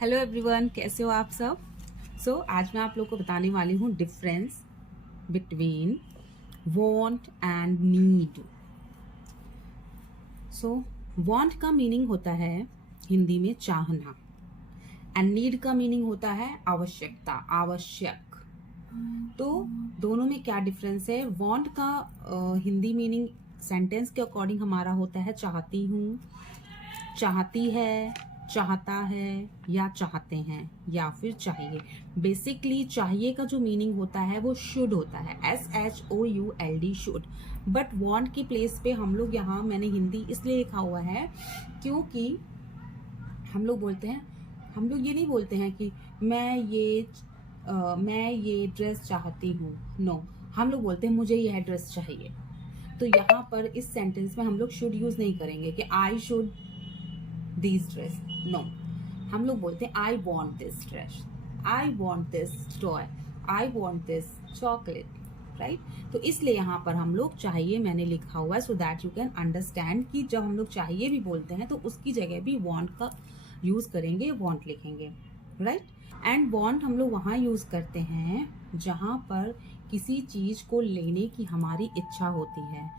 Hello everyone, कैसे हो आप सब। आज मैं आप लोग को बताने वाली हूँ difference between want and need. Want का मीनिंग होता है हिंदी में चाहना, एंड नीड का मीनिंग होता है आवश्यकता, आवश्यक। तो दोनों में क्या डिफरेंस है? वांट का हिंदी मीनिंग सेंटेंस के अकॉर्डिंग हमारा होता है चाहती हूँ, चाहती है, चाहता है या चाहते हैं या फिर चाहिए। बेसिकली चाहिए का जो मीनिंग होता है वो शुड होता है, SHOULD, शुड। बट वांट की प्लेस पे हम लोग यहाँ, मैंने हिंदी इसलिए लिखा हुआ है क्योंकि हम लोग बोलते हैं, हम लोग ये नहीं बोलते हैं कि मैं ये ड्रेस चाहती हूँ। नो, हम लोग बोलते हैं मुझे यह ड्रेस चाहिए। तो यहाँ पर इस सेंटेंस में हम लोग शुड यूज नहीं करेंगे कि I should this dress. No, हम लोग बोलते हैं I want this dress, I want this toy, I want this chocolate, right. तो इसलिए यहाँ पर हम लोग चाहिए मैंने लिखा हुआ है, so that you can understand कि जब हम लोग चाहिए भी बोलते हैं तो उसकी जगह भी वॉन्ट का यूज करेंगे, वॉन्ट लिखेंगे, राइट। एंड वॉन्ट हम लोग वहाँ यूज करते हैं जहाँ पर किसी चीज को लेने की हमारी इच्छा होती है।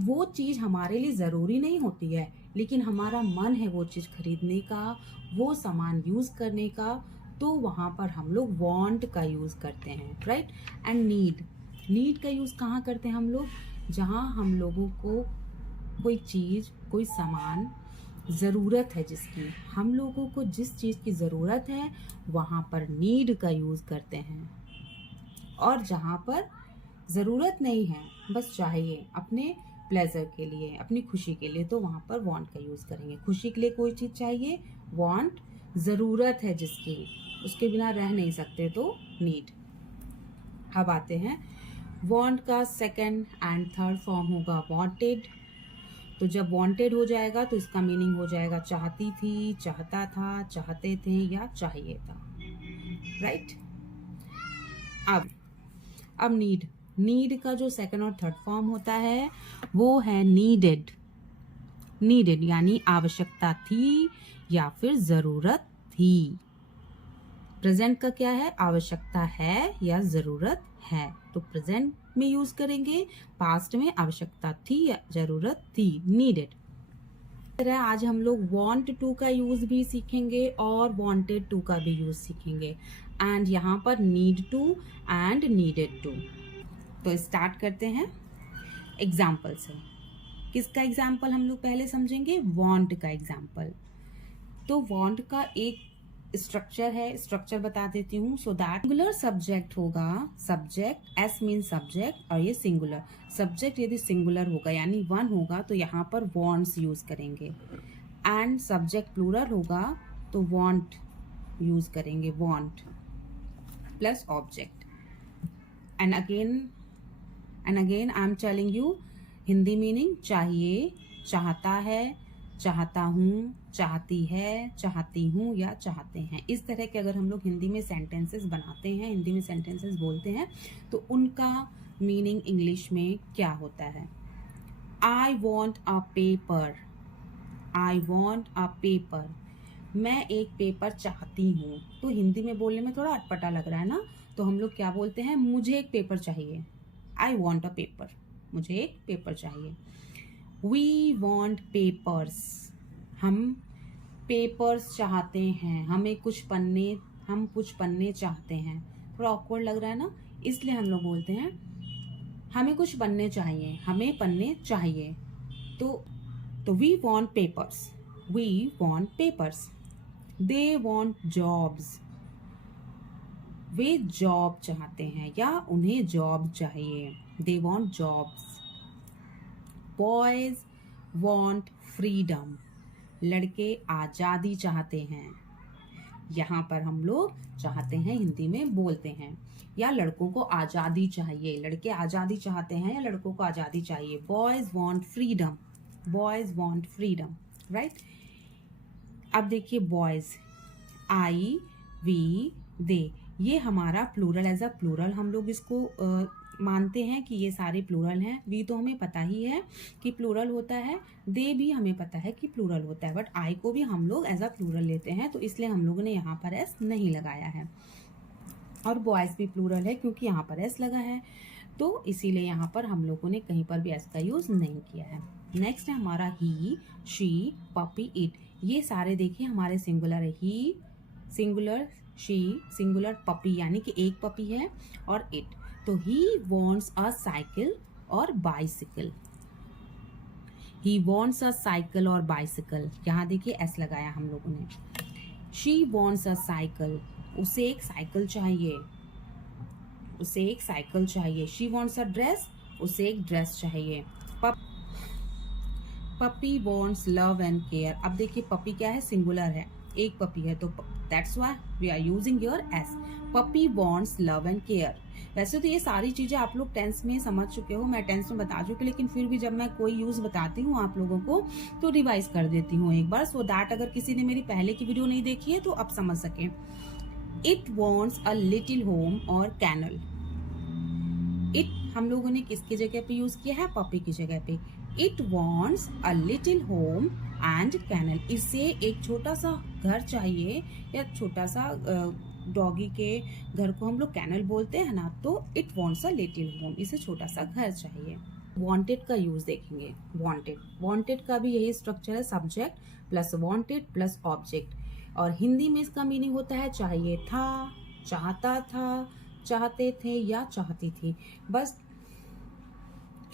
वो चीज हमारे लिए जरूरी नहीं होती है, लेकिन हमारा मन है वो चीज खरीदने का, वो सामान यूज करने का, तो वहां पर हम लोग वांट का यूज करते हैं, राइट। एंड नीड का यूज कहाँ करते हैं हम लोग? जहां हम लोगों को कोई चीज, कोई सामान जरूरत है, जिसकी हम लोगों को जिस चीज की जरूरत है वहां पर नीड का यूज करते हैं। और जहां पर जरूरत नहीं है, बस चाहिए अपने प्लेजर के लिए, अपनी खुशी के लिए, तो वहां पर वांट का यूज करेंगे। खुशी के लिए कोई चीज चाहिए, वांट। जरूरत है जिसकी, उसके बिना रह नहीं सकते, तो नीड। अब आते हैं, वांट का सेकंड एंड थर्ड फॉर्म होगा वांटेड। तो जब वांटेड हो जाएगा तो इसका मीनिंग हो जाएगा चाहती थी, चाहता था, चाहते थे या चाहिए था, राइट। अब नीड का जो सेकंड और थर्ड फॉर्म होता है वो है नीडेड। नीडेड यानी आवश्यकता थी या फिर जरूरत थी। प्रेजेंट का क्या है? आवश्यकता है या जरूरत है, तो प्रेजेंट में यूज करेंगे, पास्ट में आवश्यकता थी या जरूरत थी, नीडेड। आज हम लोग want to का यूज भी सीखेंगे और wanted to का भी यूज सीखेंगे, एंड यहाँ पर need to and needed to। तो स्टार्ट करते हैं एग्जाम्पल से। किसका एग्जाम्पल हम लोग पहले समझेंगे? वांट का एग्जाम्पल। तो वांट का एक स्ट्रक्चर है, स्ट्रक्चर बता देती हूँ। सो दैट सिंगुलर सब्जेक्ट होगा, सब्जेक्ट, एस मीन सब्जेक्ट, और ये सिंगुलर सब्जेक्ट यदि सिंगुलर होगा यानी वन होगा तो यहाँ पर वांट्स यूज करेंगे। एंड सब्जेक्ट प्लूरल होगा तो वांट यूज करेंगे, want plus object. And again I am telling you Hindi meaning चाहिए, चाहता है, चाहता हूँ, चाहती है, चाहती हूँ या चाहते हैं। इस तरह के अगर हम लोग हिंदी में सेंटेंसेस बनाते हैं, हिंदी में सेंटेंसेस बोलते हैं, तो उनका मीनिंग इंग्लिश में क्या होता है? I want a paper, I want a paper, मैं एक पेपर चाहती हूँ। तो हिंदी में बोलने में थोड़ा अटपटा लग रहा है ना, तो हम लोग क्या बोलते हैं? मुझे एक पेपर चाहिए, आई वॉन्ट अ पेपर, मुझे एक पेपर चाहिए। वी वॉन्ट पेपर्स, हम पेपर्स चाहते हैं, हमें कुछ पन्ने, हम कुछ पन्ने चाहते हैं। थोड़ा ऑकवर्ड लग रहा है ना, इसलिए हम लोग बोलते हैं हमें कुछ पन्ने चाहिए, हमें पन्ने चाहिए। तो we want papers, we want papers. They want jobs, वे जॉब चाहते हैं या उन्हें जॉब चाहिए, they want jobs. Boys want freedom, लड़के आजादी चाहते हैं। यहाँ पर हम लोग चाहते हैं हिंदी में बोलते हैं, या लड़कों को आजादी चाहिए, लड़के आजादी चाहते हैं या लड़कों को आजादी चाहिए। Boys want freedom, boys want freedom, right. अब देखिए बॉयज, आई, वी, दे, ये हमारा प्लूरल, एज अ प्लूरल हम लोग इसको मानते हैं कि ये सारे प्लूरल हैं। वी तो हमें पता ही है कि प्लूरल होता है, दे भी हमें पता है कि प्लूरल होता है, बट आई को भी हम लोग एज अ प्लूरल लेते हैं, तो इसलिए हम लोगों ने यहाँ पर एस नहीं लगाया है। और बॉयज भी प्लूरल है क्योंकि यहाँ पर एस लगा है, तो इसीलिए यहाँ पर हम लोगों ने कहीं पर भी एस का यूज नहीं किया है। नेक्स्ट है हमारा ही, शी, पपी, इट। ये सारे देखिए हमारे सिंगुलर है। ही सिंगुलर, शी सिंगुलर, पपी यानी कि एक पपी है, और इट। तो ही वॉन्ट्स अ साइकिल और bicycle. He wants a cycle और बाइसिकल, यहाँ देखिए एस लगाया हम लोगों ने। शी वॉन्ट्स अ साइकिल, उसे एक साइकिल चाहिए, उसे एक साइकिल चाहिए। शी वॉन्ट्स अ ड्रेस, उसे एक ड्रेस चाहिए। Puppy wants love and care. अब देखिए पपी क्या है, सिंगुलर है, एक पपी है, तो that's why we are using your S. Puppy wants love and care. वैसे तो ये सारी चीजें आप लोग टेंस में समझ चुके हो, मैं टेंस में बता चुकी, लेकिन फिर भी जब मैं कोई यूज बताती हूँ आप लोगों को तो रिवाइज कर देती हूँ एक बार, सो दैट अगर किसी ने मेरी पहले की वीडियो नहीं देखी है तो आप समझ सके। It wants a little home और कैनल। इट हम लोगों ने किसकी जगह पे यूज किया है, पपी की जगह पे। It wants a little home and kennel. इसे एक छोटा सा घर चाहिए, या छोटा सा डॉगी के घर को हम लोग कैनल बोलते हैं ना, तो it wants a little home, इसे छोटा सा घर चाहिए। वांटेड का यूज देखेंगे। वांटेड, वांटेड का भी यही स्ट्रक्चर है, subject plus wanted plus object. और हिंदी में इसका मीनिंग होता है चाहिए था, चाहता था, चाहते थे या चाहती थी। बस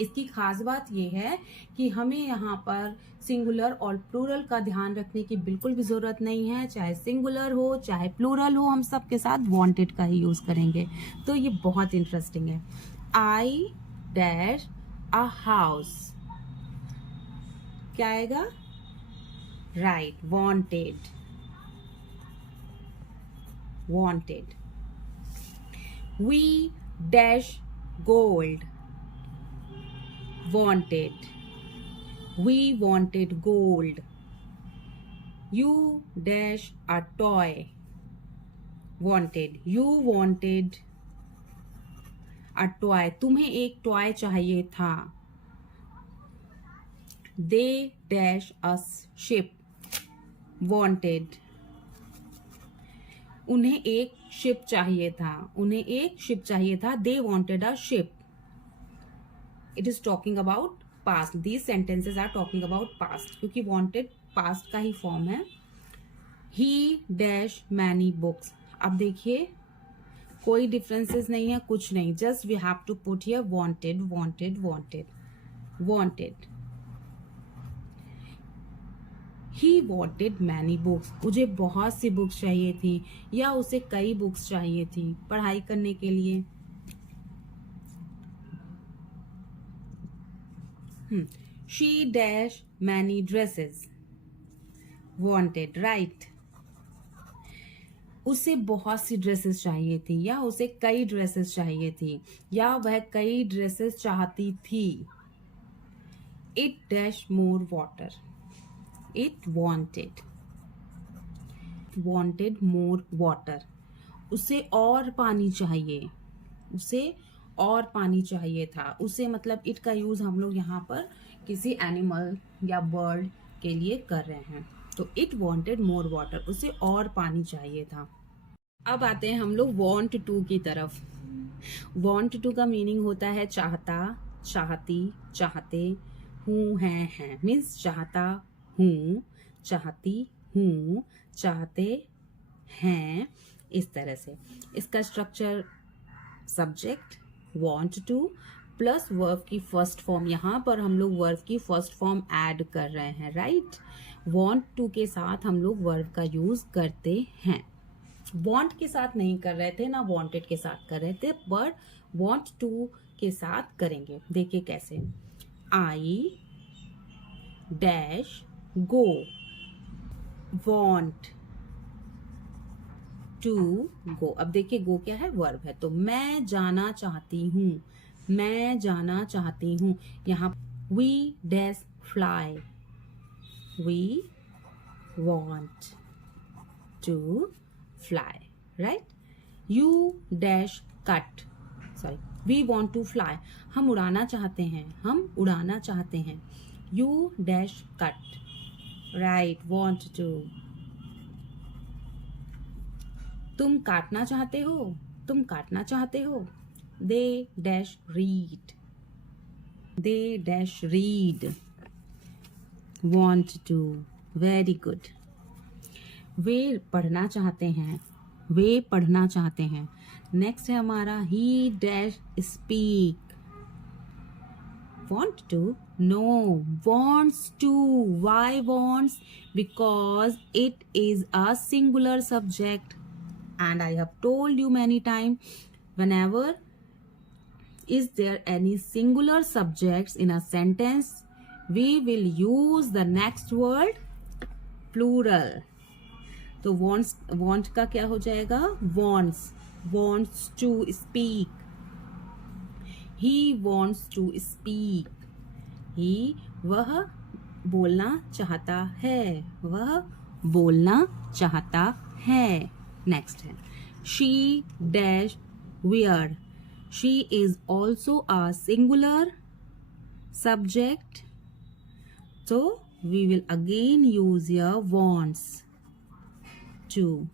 इसकी खास बात यह है कि हमें यहाँ पर सिंगुलर और प्लूरल का ध्यान रखने की बिल्कुल भी जरूरत नहीं है, चाहे सिंगुलर हो चाहे प्लूरल हो, हम सब के साथ वांटेड का ही यूज करेंगे। तो ये बहुत इंटरेस्टिंग है। आई डैश अ हाउस, क्या आएगा, right, wanted, wanted. We dash gold, wanted, we wanted gold. You dash a toy, wanted, you wanted a toy, तुम्हें एक टॉय चाहिए था। They dash a ship, wanted, उन्हें एक शिप चाहिए था, उन्हें एक शिप चाहिए था। They wanted a ship. It is talking about past. These sentences are talking about past क्योंकि wanted past का ही फॉर्म है। He dash many books. अब देखिए कोई डिफरेंसेस नहीं है, कुछ नहीं, just we have to put here wanted, wanted, wanted, wanted. He wanted many books. मुझे बहुत सी बुक्स चाहिए थी, या उसे कई बुक्स चाहिए थी पढ़ाई करने के लिए। She dash many dresses, wanted, right. उसे बहुत सी ड्रेसेस चाहिए थी, या उसे कई ड्रेसेस चाहिए थी, या वह कई ड्रेसेस चाहती थी। It dash more water, it wanted more water. उसे और पानी चाहिए, उसे और पानी चाहिए था। उसे मतलब इट का यूज हम लोग यहाँ पर किसी एनिमल या बर्ड के लिए कर रहे हैं। तो इट वॉन्टेड मोर वाटर, उसे और पानी चाहिए था। अब आते हैं हम लोग वॉन्ट टू की तरफ। वॉन्ट टू का मीनिंग होता है चाहता, चाहती, चाहते, हूँ, हैं, मीन्स चाहता हूँ, चाहती हूँ, चाहते हैं, इस तरह से। इसका structure subject want to plus verb की फर्स्ट फॉर्म, यहाँ पर हम लोग वर्ब की फर्स्ट फॉर्म ऐड कर रहे हैं, राइट। want to के साथ हम लोग वर्ब का यूज करते हैं, want के साथ नहीं कर रहे थे ना, wanted के साथ कर रहे थे, बट want to के साथ करेंगे। देखिए कैसे, I dash go, want to go. अब देखिए गो क्या है, वर्ब है, तो मैं जाना चाहती हूँ, मैं जाना चाहती हूँ। यहाँ we dash fly, we want to fly, right. You dash cut, sorry, we want to fly, हम उड़ाना चाहते हैं, हम उड़ाना चाहते हैं. You dash cut, right, want to. तुम काटना चाहते हो, तुम काटना चाहते हो. They dash read, they dash read, want to, very good. वे पढ़ना चाहते हैं, वे पढ़ना चाहते हैं. नेक्स्ट है हमारा ही dash speak, want to, no, wants to. Why wants? Because it is a singular subject, and I have told you many times, whenever is there any singular subjects in a sentence, we will use the next word plural. तो want का क्या हो जाएगा? wants to speak. He wants to speak. He, वह बोलना चाहता है, वह बोलना चाहता है. नेक्स्ट है she dash wear. She is also a singular subject, so we will again use here wants to.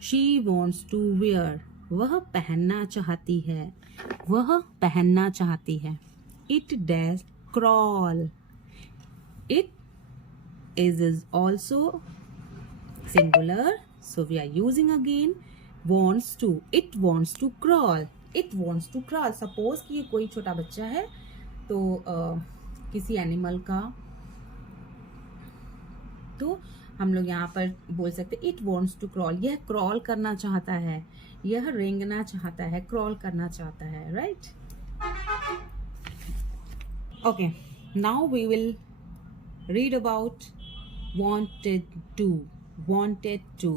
She wants to wear. वह पहनना चाहती है, वह पहनना चाहती है. It dash crawl. It is also singular, so we are using again wants to. It wants to crawl. It wants to crawl. Suppose कि ये कोई छोटा बच्चा है तो किसी एनिमल का, तो हम लोग यहाँ पर बोल सकते इट वॉन्ट्स टू क्रॉल. यह क्रॉल करना चाहता है, यह रेंगना चाहता है, क्रॉल करना चाहता है, right. Okay, now we will read about wanted to. wanted to.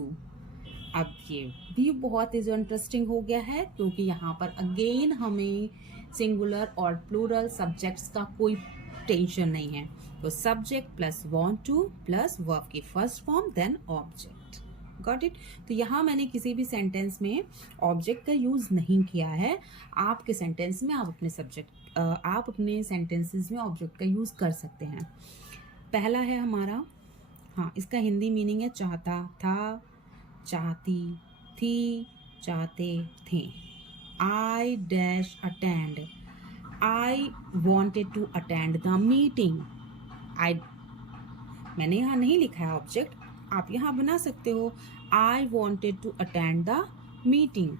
अब ये भी बहुत ही इंटरेस्टिंग हो गया है क्योंकि यहाँ पर अगेन हमें सिंगुलर और प्लूरल सब्जेक्ट्स का कोई टेंशन नहीं है. तो subject plus want to plus verb की first form then object. Got it. तो यहाँ मैंने किसी भी सेंटेंस में ऑब्जेक्ट का यूज नहीं किया है. आपके सेंटेंस में आप अपने सेंटेंसेस में ऑब्जेक्ट का यूज कर सकते हैं. पहला है हमारा, हाँ, इसका हिंदी मीनिंग है चाहता था, चाहती थी, चाहते थे. I dash attend. I wanted to attend the meeting. मैंने यहाँ नहीं लिखा है ऑब्जेक्ट, आप यहाँ बना सकते हो. I wanted to attend the meeting.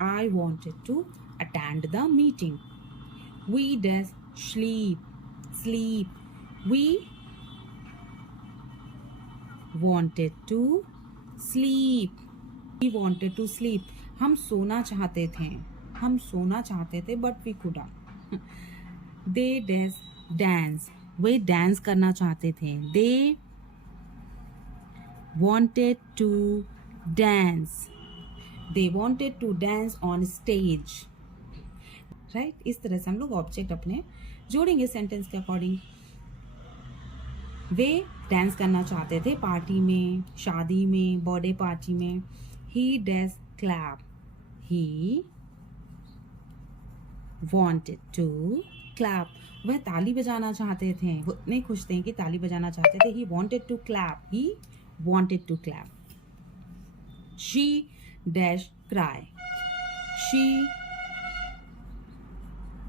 I wanted to attend the meeting. We dash sleep. We wanted to sleep. We wanted to sleep. हम सोना चाहते थे but we couldn't. They dash dance. Way dance करना चाहते थे. They wanted to dance. They wanted to dance on stage. Right. इस तरह से हम लोग ऑब्जेक्ट अपने जोड़ेंगे सेंटेंस के अकॉर्डिंग. वे डांस करना चाहते थे पार्टी में, शादी में, बर्थडे पार्टी में. He dash clap. He wanted to clap. वह ताली बजाना चाहते थे, वो इतने खुश थे कि ताली बजाना चाहते थे. He wanted to clap. He wanted to clap. She dash cry. She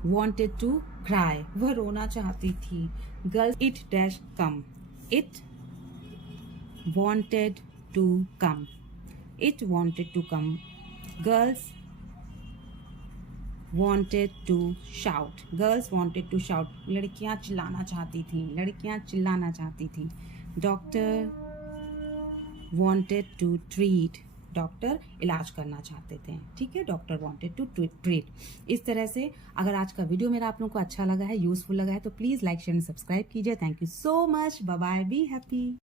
wanted to cry. वह रोना चाहती थी. Girls, it dash come. It wanted to come. It wanted to come. Girls wanted to shout. Girls wanted to shout. लड़कियां चिल्लाना चाहती थी. Doctor wanted to treat. Doctor इलाज करना चाहते थे. ठीक है, डॉक्टर वांटेड टू ट्रीट. इस तरह से अगर आज का वीडियो मेरा आप लोगों को अच्छा लगा है, यूजफुल लगा है, तो please like share and subscribe कीजिए. Thank you so much. Bye bye. Be happy.